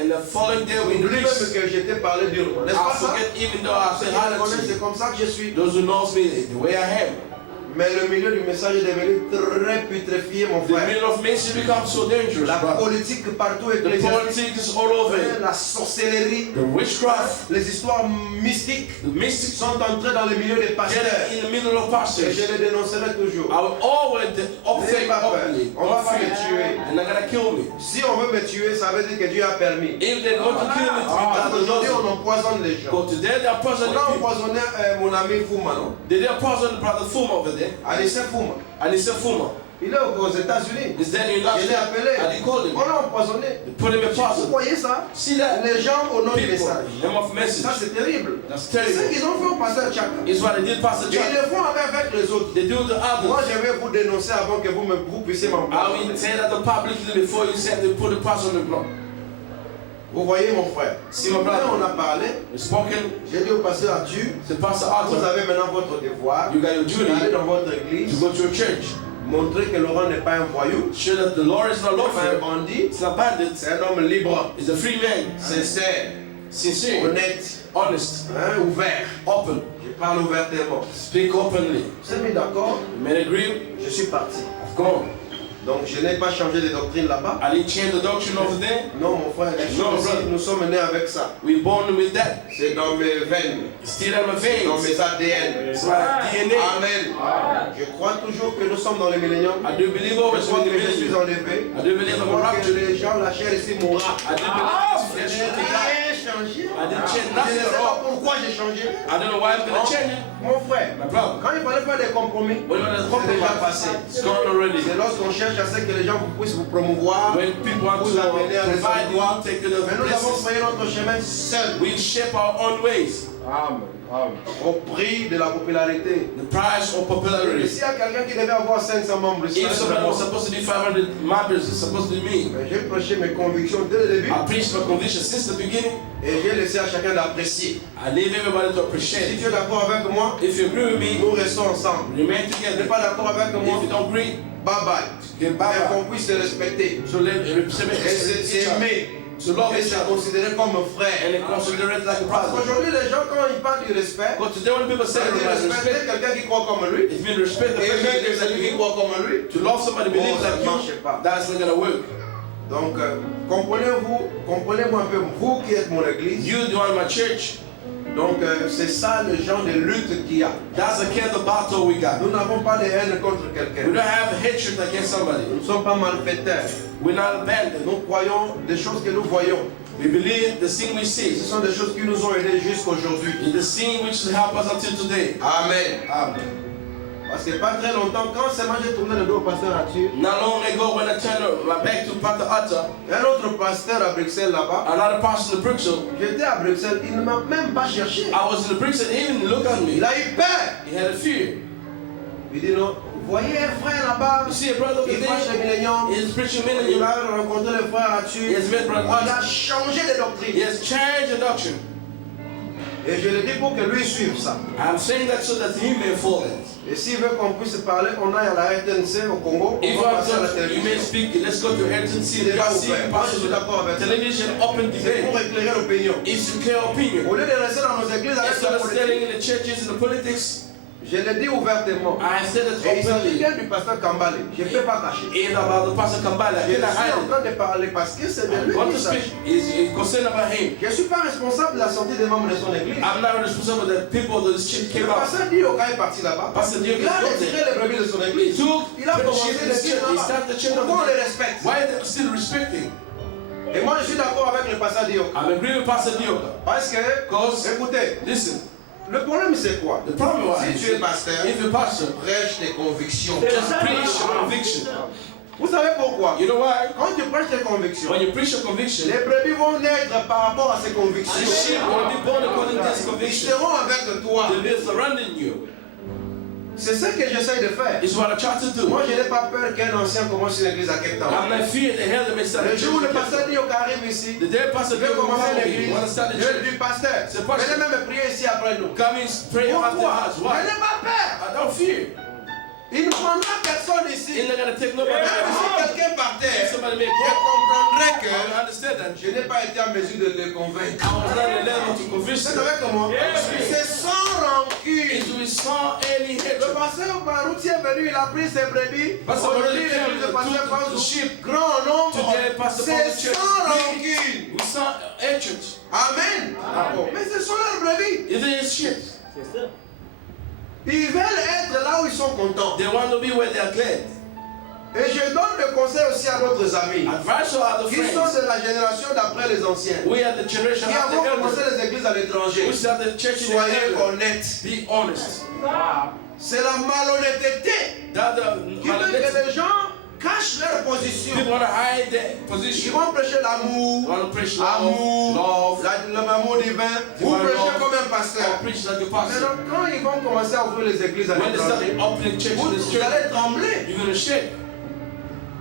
And the following day we Oublie même increase. que je t'ai parlé durement. N'est-ce I pas ça? forget even though I say hallelujah. C'est comme ça que je suis. Those who knows me the way I am. Mais le milieu du message est devenu très putréfié, mon The frère. middle of ministry becomes so dangerous. La brother. politique partout est The ecclésiastique. politics is all over it. La sorcellerie, The witchcraft, les histoires mystiques the mystics sont entrées dans le milieu des pasteurs. get in the middle of Et pastors. je les dénoncerai toujours. I will always N'ayez pas peur. openly. On va pas me tuer. And they're gonna kill me. Si on veut me tuer, ça veut dire que Dieu a permis. If they're going to kill me, Parce God qu'aujourd'hui, knows. on empoisonne les gens. Go today, they're On poisoning a people. empoisonné mon ami Fouma, non? Did they poison brother Fuma over there? Alice Fouma. And he said, Fuma, Il est aux États-Unis. is that in Je l'ai United appelé. And he called him. On l'a empoisonné. They put him in Vous poison. voyez ça? See that? Les gens au nom du People, message. name of Ça, message. c'est terrible. That's C'est ce terrible. qu'ils ont fait au pasteur Tchaka. It's what they did Pastor Et ils Chuck. le font avec les autres. They do the Moi, others. je vais vous dénoncer avant que vous puissiez I m'empoisonner. will tell that the publicly before you said they put the poison on the blood. Vous voyez, mon frère? See my Quand on brother. a parlé, We spoken. j'ai dit au pasteur Arthur, The Pastor vous Arthur. avez maintenant votre devoir You got your d'aller duty dans votre to église, go to a church. montrer que Laurent n'est pas un voyou, Show that the Lord is not pas un lawful. bandit, It's not bandit. c'est un homme libre, It's a free man. sincère, Sincere. honnête, Honest. hein, ouvert. Open. Je parle ouvertement. Speak openly. Vous êtes mis d'accord? Men agree. Je suis parti. I've gone. Donc je n'ai pas changé de doctrine là-bas. I didn't change the doctrine over there. Non, mon frère, je suis Non, ici, brother. nous sommes nés avec ça. We born with that. C'est dans mes veines, It's still in my dans veins. mes ADN. It's my DNA. Amen. Je crois toujours que nous sommes dans le millénium. I do believe Je always crois in the que je suis millennium. enlevé. I do believe Je I'm a crois que rapture. les gens, la chair ici mourra. I do believe Je flesh n'ai will die. rien changé. I didn't change Je ne nothing sais at pas all. pourquoi j'ai changé. I don't know why I'm gonna change it. Mon frère, My brother. quand il fallait faire des compromis, When you're c'est déjà passé. it's gone already. C'est lorsqu'on cherche à ce que les gens puissent vous promouvoir, When people want vous to amener à des provide you, endroits. take you to Mais nous avons places, payé notre chemin seul, we shape our own ways. Amen. Au prix de la popularité. The price of Et popularity. s'il y a quelqu'un qui devait avoir 500 membres, If somebody was supposed to be 500 members, it's supposed to be me. j'ai prêché mes convictions dès le début I preached my conviction since the beginning. et j'ai laissé à chacun d'apprécier. I leave everybody to Si appreciate tu it. es d'accord avec moi, If you agree with me, nous restons ensemble. remain Si tu n'es together. pas d'accord avec If moi, you don't agree, bye bye. okay, bye Mais bye. qu'on puisse se respecter. So let respect Et c'est each other. aimer. To love Et each c'est other. considéré comme un And frère. they consider it like a Parce brother. qu'aujourd'hui, les gens, quand ils parlent du respect, But today when people say ça veut dire respect, respecter quelqu'un qui croit comme lui. it means respect the Et person aimer that believes celui like qui you. croit comme lui. To love somebody who believes ça like ne marche you, pas. that's not gonna work. Donc, comprenez-moi un peu, vous qui êtes mon église. You doing my church, Donc, c'est ça le genre de lutte qu'il y a. that's the kind of battle we got. Nous n'avons pas de haine contre We quelqu'un. don't have hatred against somebody. Nous ne sommes pas malfaiteurs. We're not abandoned. Nous croyons des choses que nous voyons. We believe the thing we see Ce sont des choses qui nous ont aidés jusqu'aujourd'hui. is the thing which will help us until today. Amen. Amen. Parce que pas très longtemps, quand seulement j'ai tourné le dos au pasteur Arthur, Not long ago when I turned my back to Pastor Atta, un autre pasteur à Bruxelles là-bas, another pastor in Bruxelles, j'étais à Bruxelles, il ne m'a même pas cherché. I was in the Bruxelles, he didn't look at me. Il a eu peur. He had a fear. Il dit non, voyez un frère là-bas, You see a brother over il prêche le there, millénium, he's preaching il millennium. a rencontré le frère Arthur, He has met brother il Atta. a changé de He doctrine. has changed the doctrine. Et je le dis pour que lui suive ça. I'm saying that so that he may follow it. Et s'il veut qu'on puisse parler, on aille à la RTNC au Congo, If on va I passer à la thought you may télévision. speak, let's go to RTNC and see Moi je suis d'accord avec ça. television open C'est pour debate. éclairer l'opinion. It's to clear opinion. Au lieu de rester dans nos églises avec Instead la of politique, standing in the churches and the politics, je le dis ouvertement. I said it Et il s'agit openly. bien du pasteur Kambale. Je ne peux pas cacher. It's about the Pastor Kambala. Je I cannot suis en hide train de parler parce que c'est de it. lui What qu'il to s'agit. speak is concerned about him. Je ne suis pas responsable de la sortie des membres de son église. I'm not responsible that people that this church Le came out. pasteur Dioka est parti là-bas. Pastor Dioka Il a is retiré gone les brebis de son He église. took Il a the commencé sheep in le the dire church. He started the church là-bas. of Pourquoi on the les respecte? Why are they still respecting? Et moi je suis d'accord avec le pasteur Dioka. I'm agreeing with Pastor Dioka. Parce que, Because, écoutez, listen, le problème c'est quoi? the problem was, Si tu es pasteur, if you're pastor, prêche tes convictions. just preach your conviction. Vous savez pourquoi? You know why? Quand tu prêches tes convictions, When you preach your conviction, les brebis vont naître par rapport à ces the convictions. sheep will be born according to this Ils conviction. seront avec toi. They'll be surrounding you. C'est ça que j'essaie de faire. It's what I try to do. Moi, je n'ai pas peur qu'un ancien commence une église à Cape Town. I'm not feared the hell that may start Le a jour où le church. pasteur Dioka arrive ici, The day Pastor je vais Dioka commencer comes over, l'église. you want to start the Je church? dis, pasteur, C'est pas- venez même prier ici après nous. Come in, pray after Pourquoi? us. Je Why? n'ai pas peur. I don't fear. Il ne prendra personne ici. He's not going to take nobody. Même si quelqu'un partait, If somebody may je go, comprendrais I que will understand that. je n'ai pas été en mesure de le convaincre. I was not on the level to convince Vous them. savez comment? C'est sans rancune. It will sans any Le hatred. pasteur Barouti est venu, il a pris ses brebis. Pasteur Aujourd'hui, Barouti l'église de came pasteur to Barouti, sheep. grand nombre. Today, Pastor C'est Barouti church sans is rancune. We sans hatred. Amen. Mais ce sont leurs brebis. It is sheep. Ils veulent être là où ils sont contents. They want to be where they are glad. Et je donne le conseil aussi à d'autres amis Advice to other qui sont friends. de la génération d'après les anciens, We are the generation qui after avons commencé elders. les églises à l'étranger. We started church in the Soyez area. honnêtes. Be honest. C'est la malhonnêteté That qui veut que les gens cachent leur position. people want to hide their Ils position. vont prêcher They l'amour, want to preach love, amour, l'amour divin. Vous Divine prêchez love. comme un pasteur. or preach like a pastor. Maintenant, quand ils vont commencer à ouvrir les églises à When they start l'étranger, opening church in this vous church, allez trembler. you're going to shake.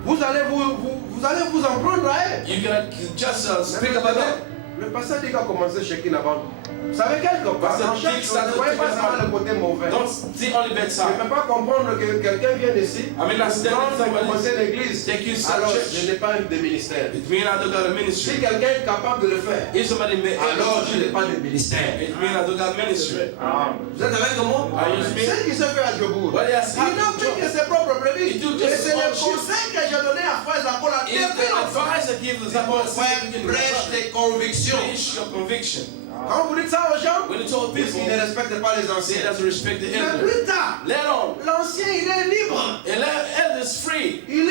Vous allez vous en prendre à eux. You're going to just speak about that. Le pasteur dit qu'il a commencé chez qui là-bas. Vous savez quelque part, Pasteur en chaque Dick chose, ne started voyez pas taking seulement us le côté mauvais. Don't see only bad Je ne side. peux pas comprendre que quelqu'un vienne ici, I mean, I stand quand in j'ai commencé somebody, l'église, take you some alors church. je n'ai pas de ministère. It means I don't got a Si ministry. quelqu'un est capable de le faire, If somebody may alors able to je do n'ai it, pas de ministère. it means I don't got ministry. Vous êtes avec moi? Are you with me? C'est ce qui se fait à Jobourg. What has Il n'a happened pris to que ses propres brebis. Il Et do just c'est le his own conseil que j'ai donné à Frère Zakola Is depuis the longtemps. advice I give the Zappa Frère, prêche tes convictions. Preach your conviction. Quand vous dites ça aux gens, When you told ils people, ne respectent pas les say anciens. doesn't respect the Mais elder. plus tard, Let on. l'ancien il est libre. And let elders free. Il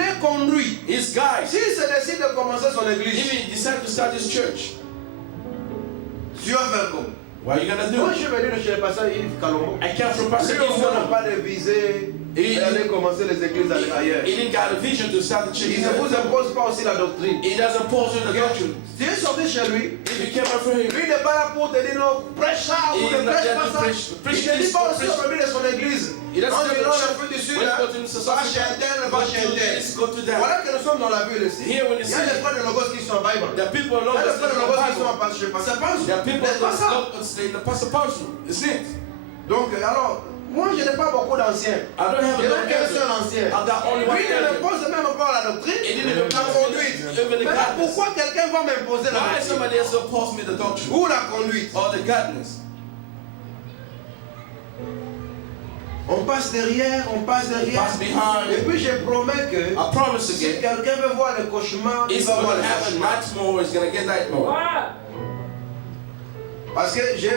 est conduit. His guys. S'il se décide de commencer son If église, he decide to start his church, tu vas faire quoi? what are you gonna Moi, do? je suis venu de chez le pasteur Yves Kalombo. I came from Lui, Pastor on n'a Israel. pas de visée d'aller commencer les églises ailleurs. He didn't got a vision to start the church. Il ne vous impose pas aussi la doctrine. He doesn't pose you the doctrine. Tu es sorti chez lui. If you came up from him, Lui n'est pas là pour te dire non, prêche ça ou He ne is not prêche there pas to ça. preach. Preach Il ne dit this, pas aussi preach- au début de son église. He doesn't Quand tell il the est church, un peu dessus when là, you go to the va chez un tel, va chez un tel. go to that. Voilà que nous sommes dans la ville ici. Here when Il you y a des see frères de Logos qui sont en Bible. the people Il y know a des the frères de Logos qui sont Bible. en pasteur. C'est pas There are people n'est pas ça. in the pastor council. It's it. Donc alors, moi je n'ai pas beaucoup d'anciens. I don't have Je a n'ai lot qu'un of seul elders. ancien. I got only one Lui ne elder. m'impose même pas la doctrine, He didn't even la conduite. even the Maintenant, guidance. pourquoi quelqu'un va m'imposer la Why doctrine somebody else oppose me the doctrine ou la conduite? or the guidance? On passe derrière, on passe derrière. Pass behind. Et puis je promets que I promise si again, quelqu'un veut voir le cauchemar, il it's va voir gonna le have a cauchemar. nightmare. It's gonna get nightmare. Parce que j'ai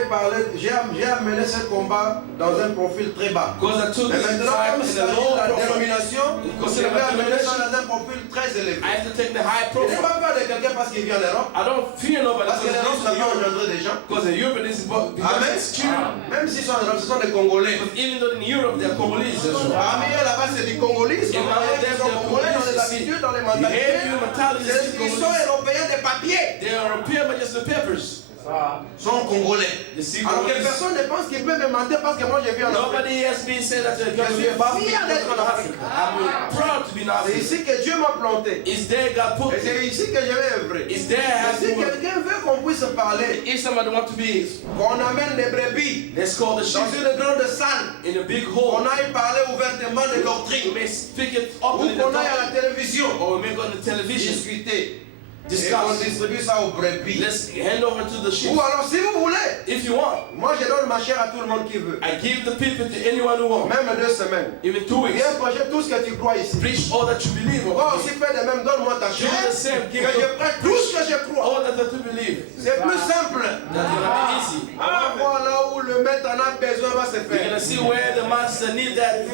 amené ce combat dans un profil très bas. Because I took Mais this maintenant, fight comme in c'est a low la profile. dénomination, je vais amener ça dans un profil très élevé. I have to take the high Je n'ai profile. pas peur de quelqu'un parce qu'il vient d'Europe. I don't fear nobody Parce que l'Europe, ça va engendrer des gens. because in Europe it is because Amen. it's children. Même s'ils sont en Europe, ce sont des Congolais. Even though in Europe they are Congolese as well. Parmi eux, là-bas, c'est du congolisme. Et Ils sont congolais dans les habitudes, dans les mentalités. Behavior, mentality, Ils sont européens des papiers. They are European but just the papers. Ils sont congolais. They see Alors que Congolese. personne ne pense qu'il peut me mentir parce que moi j'ai vu en Afrique. Nobody has been said that they're going to suis be above me. fier d'être en Afrique. I'm proud to be in C'est Africa. ici que Dieu m'a planté. It's there God put Et me. c'est ici que je vais œuvrer. It's there I have Si to work. quelqu'un veut qu'on puisse parler, If somebody wants to be, qu'on amène des brebis let's call the dans sheep une grande salle, in a big qu'on hole. aille parler ouvertement de We doctrine, may speak it ou openly in the qu'on aille à la talk, télévision, or we may go on the television. discuter, et qu'on Discuss. distribue ça aux brebis. Let's hand over to the sheep. Ou alors si vous voulez, If you want, moi je donne ma chair à tout le monde qui veut. I give the people to anyone who wants. Même 2 semaines. Even 2 weeks. Viens prêcher tout ce que tu crois ici. Preach all that you believe. Toi aussi fais de même, donne-moi ta Do chair. the same. Que Give je them prête tout ce que je crois. all that you believe. C'est plus simple. That's gonna be easy. On va voir là où le maître en a besoin va se You're faire. gonna see where the master need that.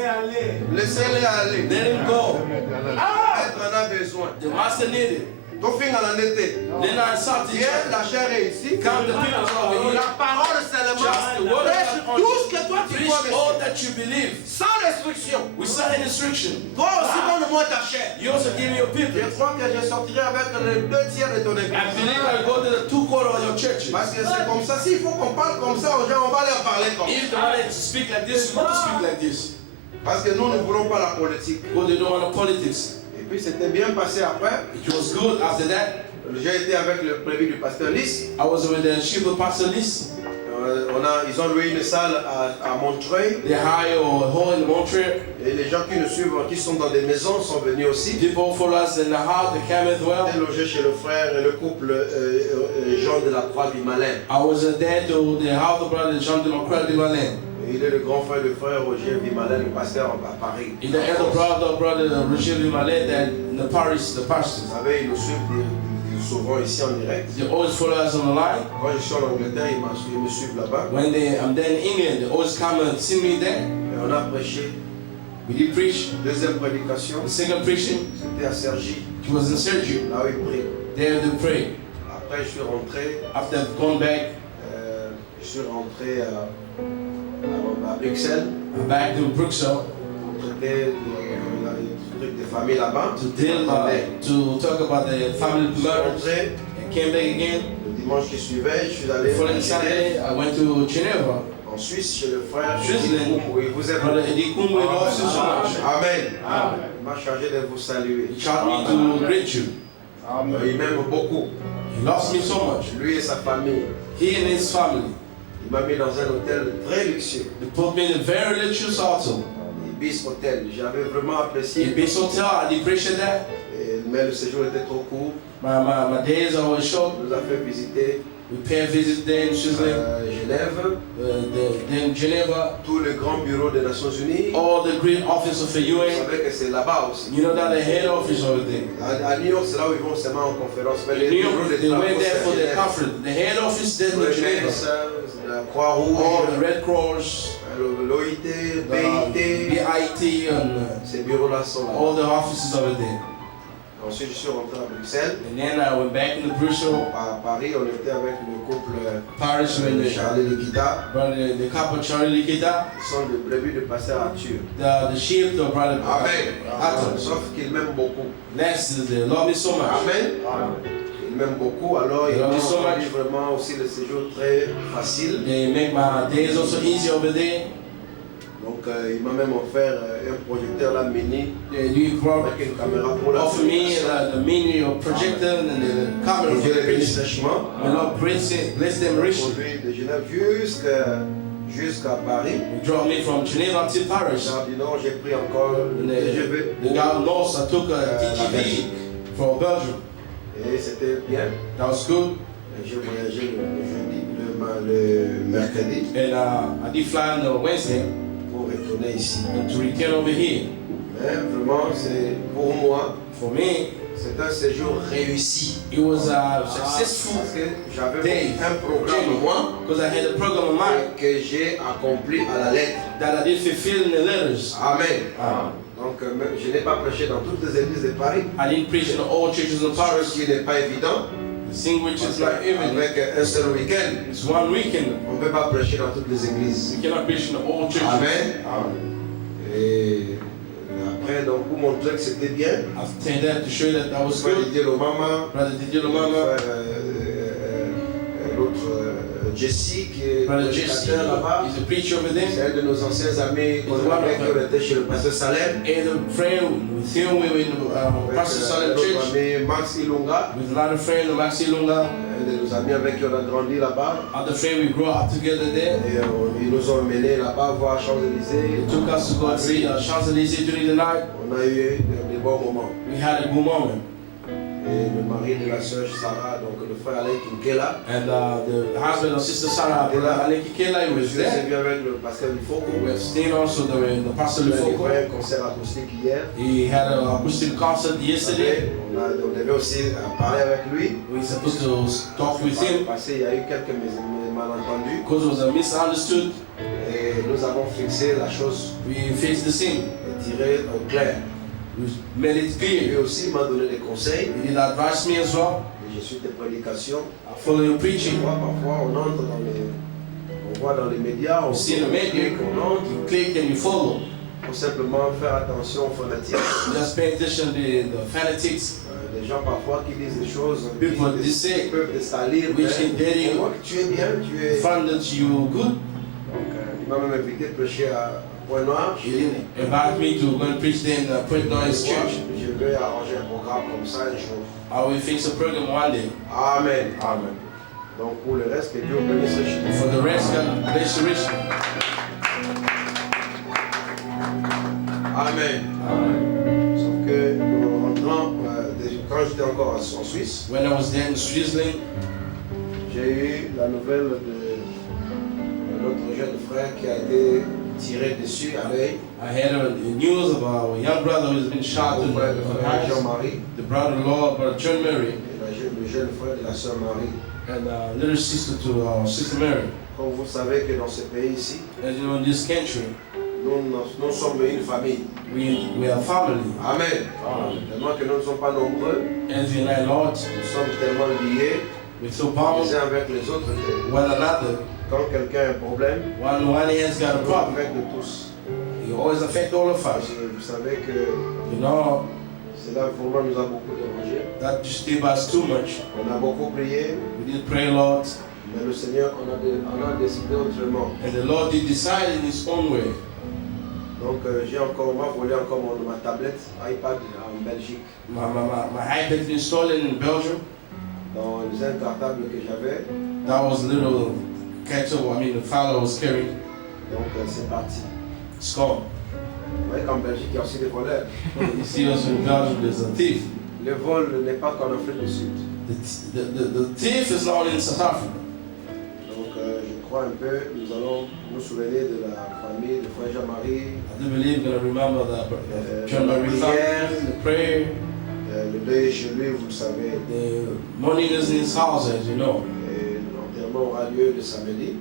Laissez-les aller. Let him go. Le maître en a besoin. The master need it. Tofing en été. They're not insulting each Viens, other. la chair est ici. Come the people over here. La parole seulement. Just the word Prêche on tout ce que toi tu preach crois all dessus. that you believe. Sans restriction. Without any instruction. Toi aussi donne-moi ta chair. You also give me your people. Je crois que je sortirai avec les 2 tiers de ton I église. believe I go to the 2/4 of your churches. Parce que c'est comme ça. S'il faut qu'on parle comme ça aux gens, on va leur parler comme ça. If they want to speak like this, you want to speak like this. Parce que nous ne voulons pas la politique. Because they don't want the politics. Et puis c'était bien passé après. It was good after that. J'ai été avec le prévu du pasteur Lys. I was with the sheep of Pastor Lys. Ils ont loué une salle à Montreuil. They hire a hall in Montreal. Et les gens qui nous suivent, qui sont dans des maisons, sont venus aussi. People follow us in the house. They came as well. J'étais logé chez le frère et le couple Jean de la Croix Vimalin. I was there to the house of brother Jean de la Croix de Valais. Il est le grand frère du frère Roger Vimalin, le pasteur à Paris. He's the elder brother Roger Vimalais, that the parish, the pastor. Vous savez, ils nous suivent souvent ici en direct. They always follow us on the line. Quand je suis en Angleterre, ils me suivent là-bas. When I'm there in England, they always come and see me there. Et on a prêché. We did preach. Deuxième prédication, The second preaching, c'était à Cergy, it was in Sergio. là où ils prient. There they pray. Après, je suis rentré, After I've gone back, à Bruxelles back to Bruxelles pour traiter des trucs de famille là-bas. to talk about the family Je suis matters. rentré, I came back again. le dimanche qui suivait, je suis allé The following Sunday, I went to Geneva. en Suisse chez le frère Switzerland. Oui, vous êtes Brother Eddie Kumwe loves you so much. Amen. Amen. Il m'a chargé de vous saluer. He charged me to greet you. Il m'aime beaucoup. He loves me so much. Lui et sa famille. He and his family. Il m'a mis dans un hôtel très luxueux. They put me in a very luxurious hotel. Ibis Hotel. J'avais vraiment apprécié. Ibis Hotel, I appreciate that. Mais le séjour était trop court. My days are always short. Il nous a fait visiter We pay a visit there in Switzerland, Genève, then Geneva, tous les grands bureaux des Nations Unies. all the great office of the Vous UN. savez que c'est là-bas aussi. You know that the head office over there. À New York, c'est là où ils vont seulement en conférence. Mais In les New bureaux York, des they went travaux, there c'est for à the Genève. conference. The head office there in Le Geneva. MES, la All Croix-Rouge, the Red Cross, l'OIT, the BIT. BIT, and Ces bureaux-là sont là. all the offices over there. Ensuite, je suis rentré à Bruxelles. And then I went back into Brussels, À Paris, on était avec le couple Paris, with Charlie Likita. the couple Charlie Likita, Ils sont des brebis de pasteur Arthur. the sheep, the brother Amen. Atom. Sauf qu'ils m'aiment beaucoup. Next, they love me so much. Amen. Ils m'aiment beaucoup, alors ils Love m'ont me so rendu much. vraiment aussi le séjour très facile. They make my days also easy over there. Donc il m'a même offert un projecteur là mini They avec une caméra pour la offer me prédication. the mini projector and the camera for Dieu the les bénisse preaching. richement. The Lord bless them richly. Conduit de Genève jusqu'à Paris. He drove me from Geneva to Paris. J'ai dit non, j'ai pris encore And le TGV the guy knows I took a TGV for Belgium. et c'était bien. That was good. Et j'ai voyagé le jeudi, le mercredi And I did fly on Wednesday pour retourner ici. and to return over here. Mais vraiment, c'est pour moi, For me, c'est un séjour réussi. it was successful Parce que j'avais day un programme moi because I had a program of mine que j'ai accompli à la lettre. that I did fulfill in the letters. Amen. Donc je n'ai pas prêché dans toutes les églises de Paris, I didn't preach in all churches in chose Paris. qui n'est pas évident. The thing which Parce is like even qu'avec un seul week-end, it's one weekend. on ne peut pas prêcher dans toutes les églises. We cannot preach in all churches. Amen. Et après, donc, pour montrer que c'était bien, After that, to show you that that was frère good, Didier Lomama, Brother Didier frère, Lomama, l'autre Jesse qui est Brother Jesse, prédicateur là-bas. he's a preacher over C'est there. un de nos anciens amis qu'on He's one avait of qui them. on était chez le pasteur Salem. And a friend with him, we were in Avec Pastor Salem notre Church ami Max Ilunga, with another friend, Maxi Lunga. un de nos amis avec qui on a grandi là-bas. Other friend, we grew up together there. Et ils nous ont emmenés là-bas voir Champs-Élysées. They took us to go and see Champs-Élysées during the night. On a eu des bons moments. We had a good moment. Et le mari de la sœur Sarah, donc le frère Alain Kinkela, And the husband of Sister Sarah, Brother Aleki Kela, he was je there. suis venu avec le pasteur Lifoko. We have stayed also the Pastor Il a Lufoko. fait un concert acoustique hier. He had an acoustic concert yesterday. On devait aussi parler avec lui. We were supposed to talk with him Parce qu'il y a eu quelques malentendus. because it was misunderstood. Et nous avons fixé la chose We faced the scene. et tiré au clair. We made it Lui clear. aussi m'a donné des conseils. He did advise me as well. Et je suis des prédications. I follow your Tu preaching. vois, parfois on entre on voit dans les médias, on You see the media, clique, on entre. you click and you follow. Faut simplement faire attention aux fanatiques. Just pay attention to the fanatics. Les gens parfois qui disent des choses People qui say, peuvent te salir. which mais can get on you, voit que tu es bien, tu es. find that you good. Donc, il m'a même invité à prêcher à Point-Noir. He didn't invite me to go and preach there in Point Noise Church. Je vais arranger un programme comme ça un jour. I will fix a program one day. Amen. Amen. Donc pour le reste, que Dieu bénisse richement. For the rest, God bless you richly. Amen. Sauf que en rentrant, quand j'étais encore en Suisse, When I was there in Switzerland, j'ai eu la nouvelle de notre jeune frère qui a été tiré dessus à l'œil. I had a news of our young brother who's been shot Mon in frère, the le frère eyes. Jean-Marie The brother-in-law, Brother John Mary, et le jeune frère de la sœur Marie. and little sister to Sister Mary. Comme vous savez que dans ce pays ici, As you know, in this country, nous sommes une famille. we are family. Amen. Tellement que nous ne sommes pas nombreux, As you know, Lord, nous sommes tellement liés we're so les bound uns avec les autres que one another. quand quelqu'un a un problème, One has got a il problem. affecte tous. It always affects all of Parce us. que vous savez que You know, cela vraiment nous a beaucoup dérangé. that disturbs us too much. On a beaucoup prié, We did pray, Lord, mais le Seigneur on a décidé autrement. and the Lord did decide in His own way. Donc on m'a volé encore ma tablette iPad en Belgique. My iPad been stolen in Belgium. Dans un cartable que j'avais, That was a little catcher, the file I was carrying. donc c'est parti. It's gone. Vous voyez qu'en Belgique il y a aussi des voleurs. You see us in Belgium, there's a thief. Le vol n'est pas qu'en Afrique du Sud. The thief is not in South Africa. Donc je crois un peu, nous allons nous souvenir de la famille de frère Jean-Marie, I do believe we're going to remember the John Marie family, the prayer, le deuil chez lui, vous le savez. the money is in his house, as you know. Et l'enterrement aura lieu le samedi.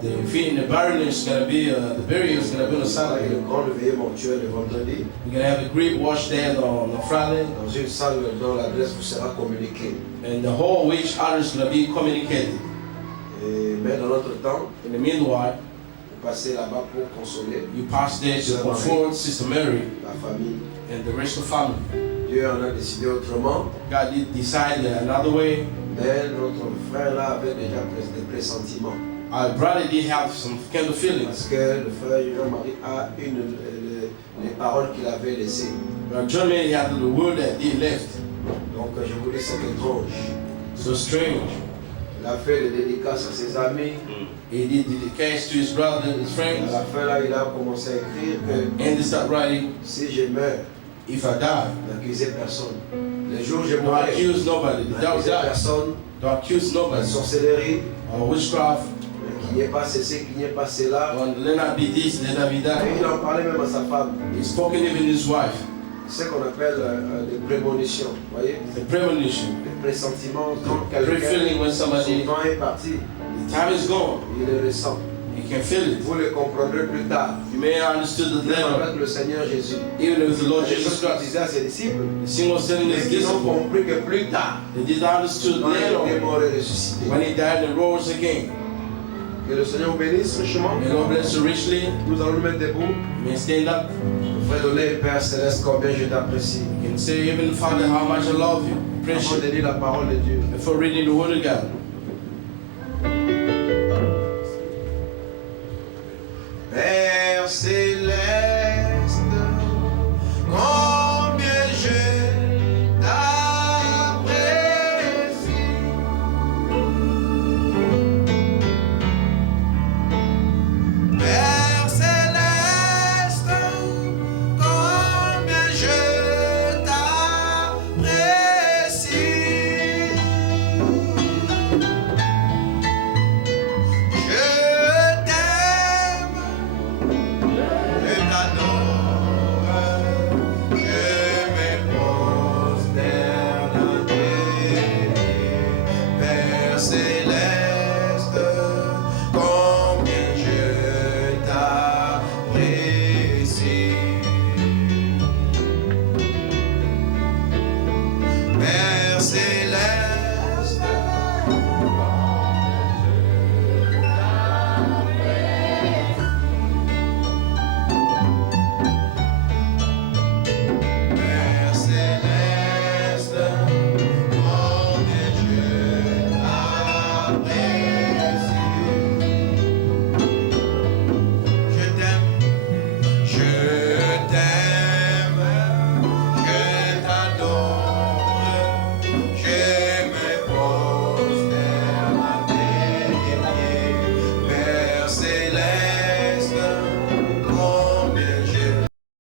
The burial is going to be, the burial is going to be on Il y aura Saturday. une grande veillée mortuaire le vendredi, We're going to have a great wash there on Friday, dans une salle dont l'adresse vous sera communiquée. and the whole which others going to be communicated. Mais dans notre temps, In the meanwhile, vous passez là-bas pour consoler you pass there to comfort Sister Mary la famille. and the rest of the family. Dieu en a décidé autrement, God did decide another way. mais notre frère là avait déjà des pressentiments. Our brother did have some kind of Parce feelings. que le frère Jean-Marie a les paroles qu'il avait laissées. But John Mary had the word that he left. Donc je vous dis, c'est étrange. So strange. Il a fait des dédicaces à ses amis. He did dedications to his brother, his À friends, la fin là, il a commencé à écrire que and he started writing, si je meurs, if I die, n'accusez personne. Le jour où je don't mourrai, accuse nobody. The devil n'accusez died. personne. Don't accuse La nobody. sorcellerie, Or witchcraft, qu'il n'y ait pas ceci, qu'il n'y ait pas cela. or let not be this, let not be Et that. il en parlait même à sa femme. He spoken even his wife. C'est ce qu'on appelle des prémonitions. Vous voyez, The premonition. des pressentiments. Quand Great quelqu'un, feeling when son somebody, temps est parti, the time is gone. il le ressent. You can feel it. Vous le comprendrez plus tard. You may have understood the Même level, avec le Seigneur Jésus. even with the Lord Les Jesus choses qu'il Christ. disait à ses disciples, The same was telling mais his ils ont disciples. compris que plus tard, They did not understood quand il était later mort et ressuscité. when he died and rose again. Que le Seigneur vous bénisse richement. May the Lord bless you richly. Nous allons nous mettre debout. You may stand up. Frère donné, Père Céleste, combien je t'apprécie. You can say, even Father, how much I love you. Avant Appreciate de it. lire la parole de Dieu. Before reading the Word of God. Père Céleste, combien je t'apprécie. Père Céleste, combien je t'apprécie. Je t'aime. Je t'adore, je me prosterne à tes pieds, Père Céleste, combien je t'apprécie. Père Céleste,